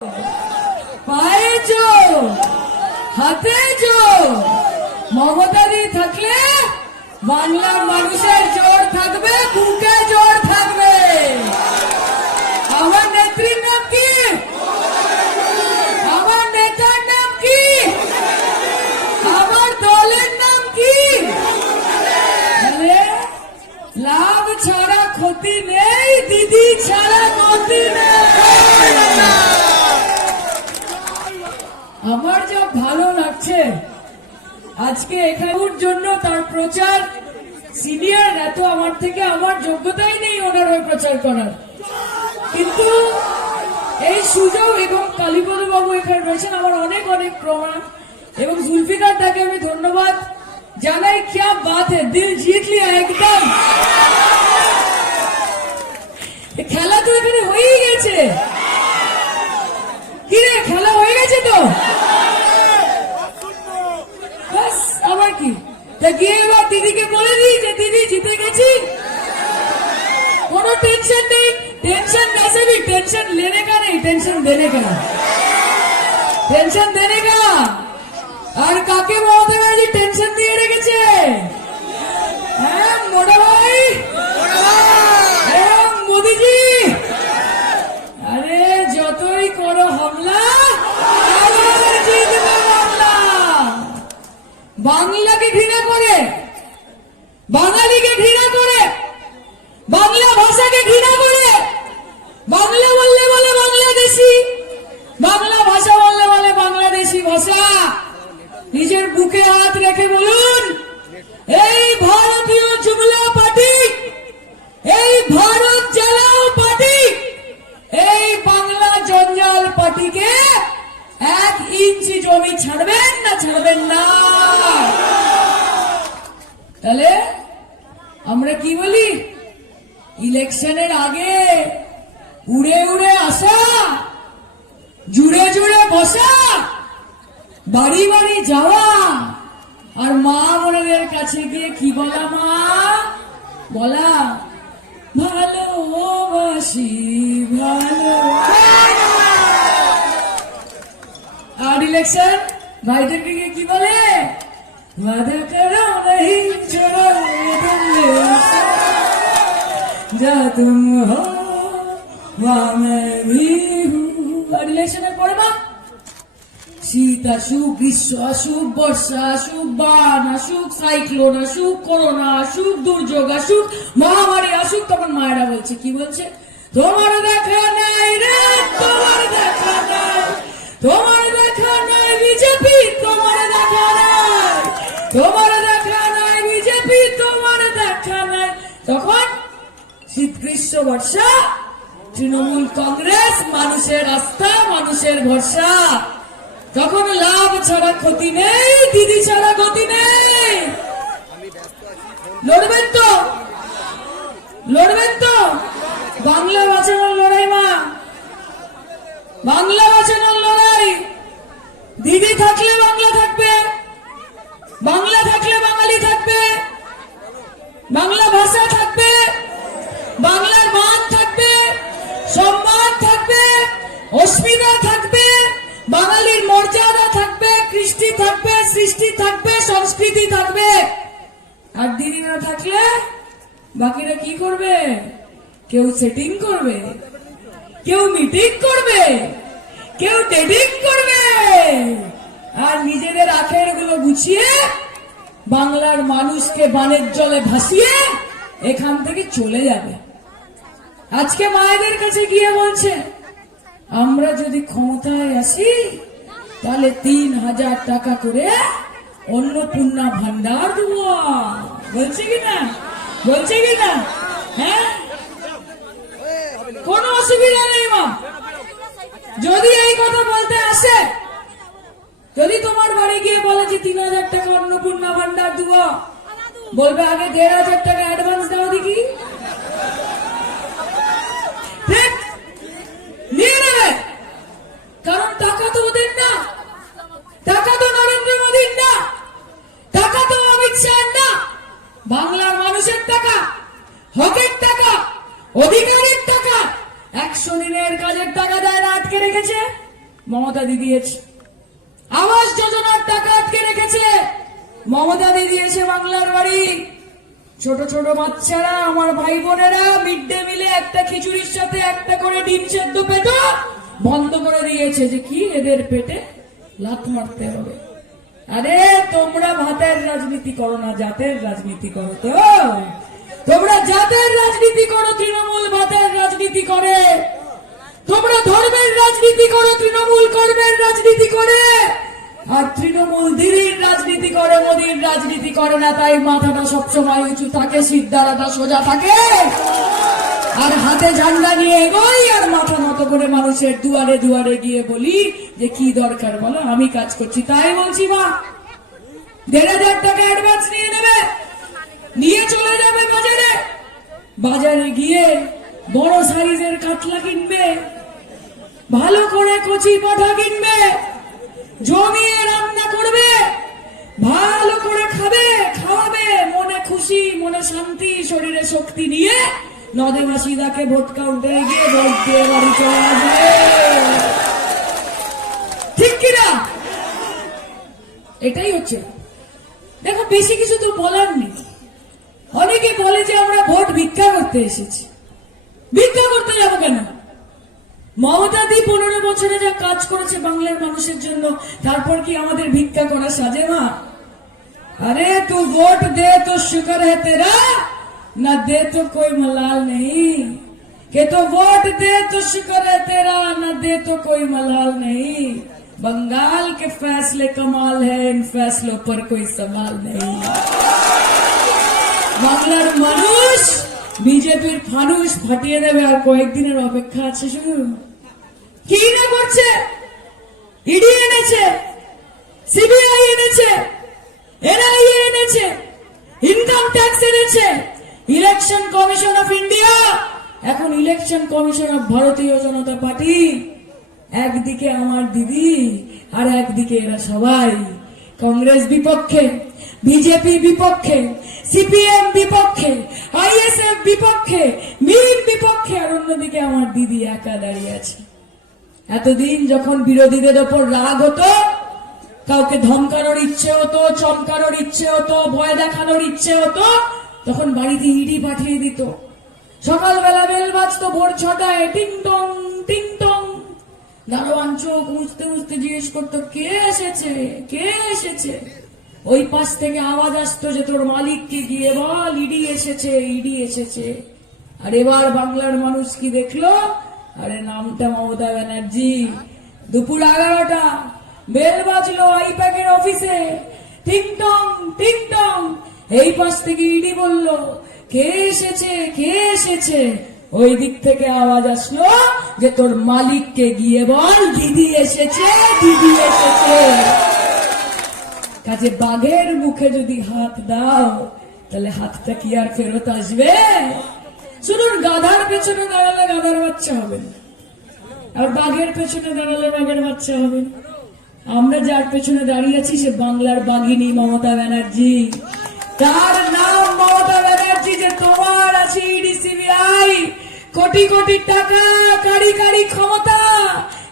পায়ে জোর, হাতে জোর, মমতাদি থাকলে বাংলার মানুষের জোর থাকবে, বুকে জোর থাকবে। আমার নেত্রীর নাম কি? আমার নেতার নাম কি? আমার দলের নাম কি? লাভ ছাড়া ক্ষতি নেই, দিদি ছাড়া গতি নেই। আমার যা ভালো লাগছে আজকে এখানের জন্য, তার প্রচার সিনিয়র এত আমার থেকে, আমার যোগ্যতাই নেই ওনার হয়ে প্রচার করার, কিন্তু এই সুযোগ এবং কালীপদ বাবু এখানে রয়েছেন, আমার অনেক অনেক প্রমাণ, এবং জুলফিকার দাকে আমি ধন্যবাদ জানাই। क्या बात है, दिल जीत लिया একদম। খেলা তো এখানে হয়েই গেছে, কি রে খেলা হয়ে গেছে তো, বাস আবার কি, তা গিয়ে এবার দিদিকে বলে দিই যে দিদি জিতে গেছি, কোনো টেনশন নেই। टेंशन वैसे भी टेंशन लेने का नहीं, टेंशन देने का, टेंशन देने का। और काके ममता ব্যানার্জি টেনশন দিয়ে রেখেছে, হ্যাঁ মোটা ভাই এবং মোদিজি। আরে যতই করো হামলা, জিতবে বাংলা। বাংলাকে ঘৃণা করে, বাঙালিকে ঘৃণা করে, বাংলা ভাষাকে ঘৃণা করে, বাংলা বললে বলে বাংলাদেশি, বাংলা ভাষা বললে বলে বাংলাদেশি ভাষা। নিজের বুকে হাত রেখে বলুন, এই ভারতীয় জুমলা পার্টি, এই ভারত জ্বালাও পার্টি, এই বাংলা জঞ্জাল পার্টিকে 1 ইঞ্চি জমি ছাড়বেন না, ছাড়বেন না। তাহলে আমরা কি বলি, ইলেকশনের আগে উড়ে উড়ে আসা, জুড়ে জুড়ে বসা, বাড়ি বাড়ি যাওয়া, আর মা বোনদের কাছে গিয়ে কি বলা, মা বলা ভালোবাসি ভালো। আর ইলেকশন ভাইদেরকে গিয়ে কি বলে, वादा करो नहीं छोड़ो जा तुम हो वहाँ मैं भी हूँ। और इलेक्शনের পরে মা শীত আসুক, গ্রীষ্ম আসুক, বর্ষা আসুক, বান আসুক, সাইক্লোন আসুক, করোনা আসুক, দুর্যোগ আসুক, মহামারী আসুক, তখন মায়েরা বলছে, কি বলছে, তোমার দেখা নাই রে, তোমার দেখা নাই, তোমার দেখা নাই বিজেপি, তোমার দেখা নাই, তোমার দেখা নাই বিজেপি, তোমার দেখা নাই। তখন শীত গ্রীষ্ম বর্ষা তৃণমূল কংগ্রেস, মানুষের আস্থা, মানুষের ভরসা। তখন লাভ ছাড়া ক্ষতি নেই, দিদি ছাড়া গতি নেই। লড়বেন তো, লড়বেন তো, বাংলা বাঁচানোর লড়াই মা, বাংলা বাঁচানোর লড়াই। দিদি থাকলে বাংলা থাকবে, বাংলা থাকলে বাঙালি থাকবে, বাংলা ভাষা থাকবে, বাংলার মান থাকবে, সম্মান থাকবে, অস্মিতা থাকবে, বাঙালির মর্যাদা থাকবে, কৃষ্টি থাকবে, সৃষ্টি থাকবে, সংস্কৃতি থাকবে। আর দিদি না থাকলে বাকিরা কি করবে, কেউ সেটিং করবে, কেউ মিটিং করবে, কেউ ডেটিং করবে, আর নিজেদের আখের গুলো গুছিয়ে বাংলার মানুষকে বানের জলে ভাসিয়ে এখান থেকে চলে যাবে। আজকে মায়েদের কাছে গিয়ে বলছে, আমরা যদি ক্ষমতায় আসি তাহলে 3000 টাকা করে অন্নপূর্ণা ভান্ডার দেব। বলছে কিনা, বলছে কিনা, হ্যাঁ কোন অসুবিধা নেই মা। যদি এই কথা বলতে আসে, যদি তোমার বাড়ি গিয়ে বলে যে 3000 টাকা অন্নপূর্ণা ভান্ডার দেব, বলবে আগে 1500 টাকা অ্যাডভান্স দাও দেখি, ঠিক নিয়ে নেবে। কারণ টাকা তো ওদের না, টাকা তো নরেন্দ্র মোদীর না, টাকা তো অমিত শাহ না, বাংলার মানুষের টাকা, হকের টাকা, অধিকারের টাকা, 100 দিনের কাজের টাকা দেয় না, আটকে রেখেছে। মমতা দি দিয়েছে। আবাস যোজনার টাকা আটকে রেখেছে, মমতা দি দিয়েছে বাংলার বাড়ি। ছোট ছোট বাচ্চারা, আমার ভাই বোনেরা মিড ডে মিলে একটা খিচুড়ির সাথে একটা করে ডিম সেদ্ধ পেত বন্ধ করে দিয়েছে, যে কি এদের পেটে লাথ মারতে হবে। আরে তোমরা ভাতের রাজনীতি করো না, জাতের রাজনীতি করো। তো তোমরা জাতের রাজনীতি করো, তৃণমূল ভাতের রাজনীতি করে। তোমরা ধর্মের রাজনীতি করো, তৃণমূল কর্মের রাজনীতি করে। আর তৃণমূল দিদির রাজনীতি করে, মোদীর রাজনীতি করে না। তাই মাথাটা সবসময় উঁচু থাকে, সিদ্ধারাটা সোজা থাকে, আর হাতে ঝান্ডা নিয়ে এগোই, আর মাথা মতো করে মানুষের দুয়ারে দুয়ারে গিয়ে বলি যে কি দরকার বলো, আমি কাজ করছি। তাই বলছি মা, ১,৫০০ টাকা অ্যাডভান্স নিয়ে নেবে, নিয়ে চলে যাবে বাজারে। বাজারে গিয়ে বড় সাইজের কাতলা কিনবে, ভালো করে কচি পাঠা কিনবে, জমিয়ে রান্না করবে, ভালো করে খাবে, খাওয়াবে, মনে খুশি, মনে শান্তি, শরীরে শক্তি নিয়ে নদে মাসিদাকে ভোট কাউন্টারে গিয়ে ভোট দিয়ে বাড়ি চলে আসবে। ঠিক কিনা? এটাই হচ্ছে। দেখো, বেশি কিছু তো বলার নেই। অনেকে বলে যে আমরা ভোট ভিক্ষা করতে এসেছি। ভিক্ষা করতে যাবো কেন? মমতা দি 15 বছরে যা কাজ করেছে বাংলার মানুষের জন্য, তারপর কি আমাদের ভিক্ষা করা সাজে মা? अरे तू वोट दे तो शुक्र है तेरा, न दे तो कोई मलाल नहीं। कि तो वोट दे तो शुक्र है तेरा, न दे तो कोई मलाल नहीं। बंगाल के फैसले कमाल है, इन फैसलों पर कोई सवाल नहीं। বাংলার মানুষ বিজেপির ফানুস ফাটিয়ে দেবে, আর কয়েকদিনের অপেক্ষা আছে। শুধু কি না করছে, ইডি এনেছে, সিবিআই এনেছে, এনআইএ এনেছে, ইনকাম ট্যাক্স এনেছে, ইলেকশন কমিশন অফ ইন্ডিয়া, এখন ইলেকশন কমিশন অফ ভারতীয় জনতা পার্টি। একদিকে আমার দিদি, আর একদিকে এরা সবাই কংগ্রেস বিপক্ষে, বিজেপি বিপক্ষে, সিপিএম বিপক্ষে, আইএসএফ বিপক্ষে, মির বিপক্ষে, আর অন্যদিকে আমার দিদি একা দাঁড়িয়ে আছে। এতদিন যখন বিরোধীদের ওপর রাগ হতো, কাউকে ধমকানোর ইচ্ছে হতো, চমকানোর ইচ্ছে হতো, ভয় দেখানোর ইচ্ছে হতো, তখন বাড়িতে ইডি পাঠিয়ে দিত। সকালবেলা বেল বাজতো ভোর 6টায়, টিং টং টিং টং। দারোয়ান চোখ মুছতে মুছতে জিজ্ঞেস করতো, কে এসেছে, কে এসেছে? ওই পাশ থেকে আওয়াজ আসতো যে তোর মালিককে গিয়ে বল ইডি এসেছে, ইডি এসেছে। আর এবার বাংলার মানুষ কি দেখলো? আরে নামটা মমতা ব্যানার্জি। দুপুর 11টা, বেল বাজলো আইপ্যাকের অফিসে, টিং টং টিং টং। এই পাশ থেকে ইডি বলল, কে এসেছে, কে এসেছে? ওই দিক থেকে আওয়াজ আসলো যে তোর মালিককে গিয়ে বল দিদি এসেছে, দিদি এসেছে। কাজে বাঘের মুখে যদি হাত দাও, তাহলে হাতটা কি আর ফেরত আসবে? শুনুন, গাধার পেছনে দাঁড়ালে গাধার বাচ্চা হবেন, আর বাঘের পেছনে দাঁড়ালে বাঘের বাচ্চা হবেন। আমরা যার পেছনে দাঁড়িয়ে আছি সে বাংলার বাঘিনী মমতা ব্যানার্জি। তার নাম মমতা ব্যানার্জি। যে তোমার আছে ইডি সিবিআই, কোটি কোটি টাকা, কারি কারি ক্ষমতা।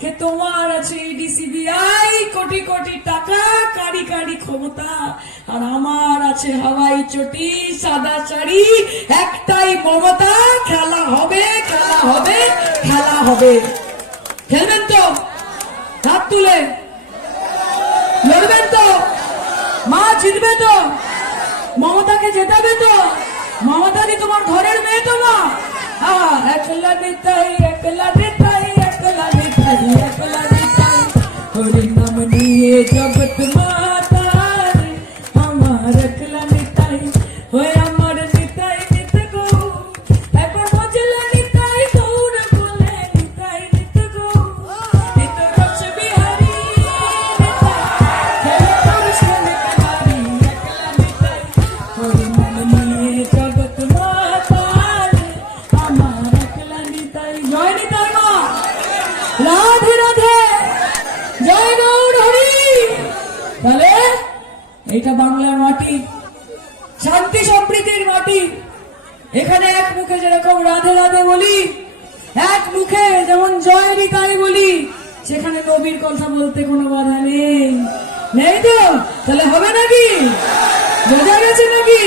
কে তোমার আছে ইডি সিবিআই, কোটি কোটি টাকা, কারি কারি ক্ষমতা। আর আমার আছে হাওয়াই চটি, সাদা শাড়ি, একটাই মমতা। খেলা হবে, খেলা হবে, খেলা হবে। খেলবেন তো? হাত তুলে লড়বেন তো? মা জিতবে তো? মমতাকে জেতাবে তো? মমতা দি তোমার ঘরের মেয়ে তো মা। একলা নিতাই, একলা নিতাই, একলা নিতাই, একলা নিতাই, হরি নাম নিয়ে জগৎ মাতা রে, আমার একলা নিতাই, হয়ে আমার নিতাই নিত গো। একবার মজলা নিতাই গৌর বলে, নিতাই নিত গো, নিত রস বিহারি নিতাই, তোর সনে কাহারি, একলা নিতাই, হরি নাম নিয়ে জগৎ মাতা রে, আমার একলা নিতাই। জয় নিতাই মা, রাধে রাধে, জয় গৌর হরি। তাহলে এটা বাংলার মাটি, শান্তি সম্প্রীতির মাটি। এখানে এক মুখে যেরকম রাধে রাধে বলি, এক মুখে যেমন জয় নিতাই বলি, সেখানে নবীর কথা বলতে কোনো বাধা নেই, নেই তো? তাহলে হবে নাকি? বোঝা গেছে নাকি?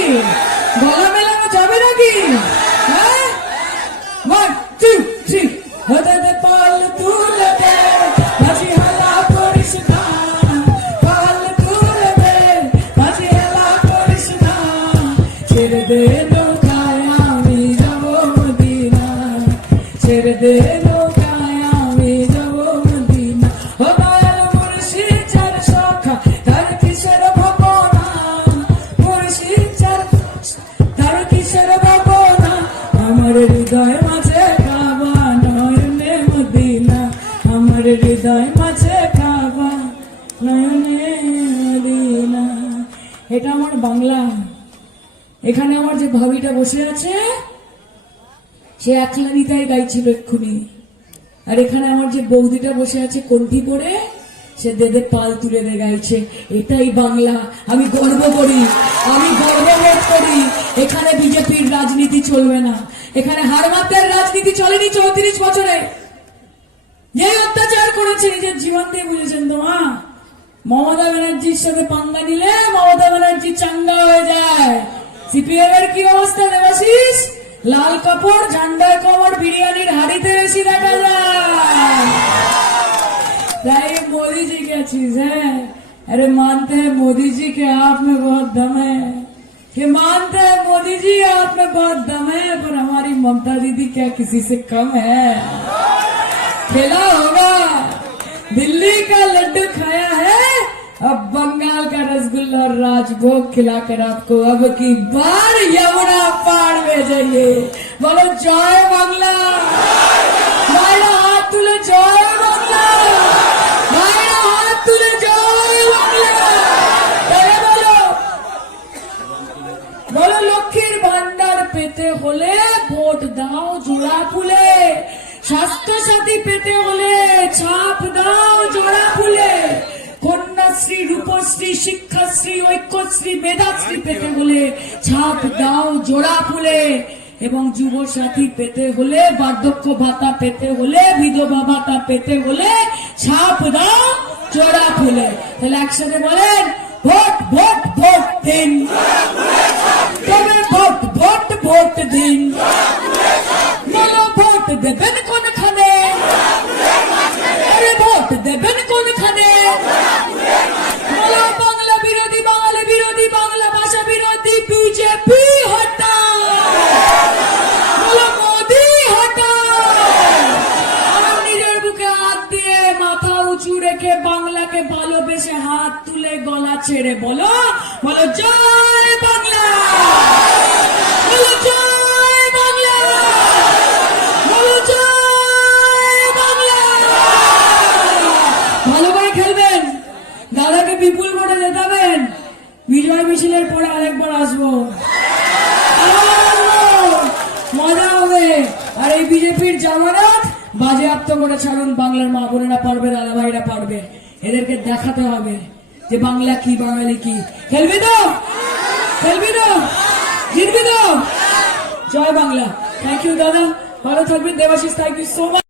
গলা মেলানো যাবে নাকি? হ্যাঁ, 1 2 3 হতে দে পাল তুলতে বাজি হালা করিস না, পাল তুলতে বাজি হালা করিস না, ছেড়ে দে নৌকায় আমি যাব মদিনা, ছেড়ে দে নৌকায় আমি যাব মদিনা। ও দয়াল মুর্শিদ চার সখা তার কিসের ভাবনা, মুর্শিদ চার তার কিসের ভাবনা, আমার হৃদয় মাঝে কাবা নয়নে মদিনা, আমার হৃদয় মাঝে কাবা নয়নে মদিনা। এটা আমার বাংলা। এখানে আমার যে ভাবিটা বসে আছে সে একলা নিতাই গাইছিল এক্ষুনি, আর এখানে আমার যে বৌদিটা বসে আছে কণ্ঠি করে সে দেদে পাল তুলে দে গাইছে। এটাই বাংলা। আমি গর্ব করি, আমি গর্ববোধ করি। এখানে বিজেপির রাজনীতি চলবে না, এখানে হারমাতের রাজনীতি চলেনি 34 বছরে। যে অত্যাচার করেছে নিজের জীবন দিয়ে বুঝেছেন তো মা। মমতা ব্যানার্জির সাথে পাঙ্গা নিলে মমতা ব্যানার্জি চাঙ্গা হয়ে যায়। সিপিএম এর কি অবস্থা দেবাশিস? লাল কাপড় ঝান্ডার কবর বিরিয়ানির হাড়িতে বেশি দেখা যায়। ताई मोदी जी क्या चीज है? अरे मानते हैं मोदी जी के आप में बहुत दम है, कि मानते हैं मोदी जी आप में बहुत दम है, पर हमारी ममता दीदी क्या किसी से कम है? खेला होगा, दिल्ली का लड्डू खाया है, अब बंगाल का रसगुल्ला और राजभोग खिलाकर आपको अब की बार यमुना पार भेजेंगे। बोलो जय बांग्ला, भाईरा हाथ तुले जय बांग्ला, भाईरा हाथ तुले जय बांग्ला। बोलो बोलो লক্ষ্মীর ভান্ডার পেতে হলে ভোট দাও জোড়া ফুলে, স্বাস্থ্য সাথী পেতে হলে ছাপ দাও জোড়া ফুলে, কন্যাশ্রী রূপশ্রী শিক্ষাশ্রী ঐক্যশ্রী মেধাশ্রী পেতে হলে ছাপ দাও জোড়া ফুলে, এবং যুব সাথী পেতে হলে বার্ধক্য ভাতা পেতে হলে বিধবা ভাতা পেতে হলে ছাপ দাও জোড়া ফুলে। তাহলে একসাথে বলেন ভোট ভোট ভোট দিন, তবে ভোট ভোট ভোট দিন। বলো ভোট দেবেন কোনখানে? আরে ভোট দেবেন কোনখানে? বলো বাংলা বিরোধী বাঙালি বিরোধী বাংলা ভাষা বিরোধী বিজেপি হটাও, বলো মোদি হটাও। আমার নিজের বুকে হাত দিয়ে মাথা উঁচু রেখে বাংলাকে ভালোবেসে হাত তুলে গলা ছেড়ে বলো, বলো জয় বাংলা, বলো জয় বাংলা, বলো জয় বাংলা। ভালো করে খেলবেন, দাদাকে বিপুল ভোটে জেতাবেন। বিজয় মিছিলের পরে আরেকবার আসবো, আবার আসবো, মজা হবে। আর এই বিজেপির জামানত বাজেয়াপ্ত করে ছাড়ুন। বাংলার মা বোনেরা পারবে, দাদা ভাইরা পারবে। এদেরকে দেখাতে হবে যে বাংলা কি, বাঙালি কি। খেলবি তো? খেলবি তো? জিতবি তো? জয় বাংলা। থ্যাংক ইউ দাদা, ভালো থাকবেন। Debashish, thank you so much.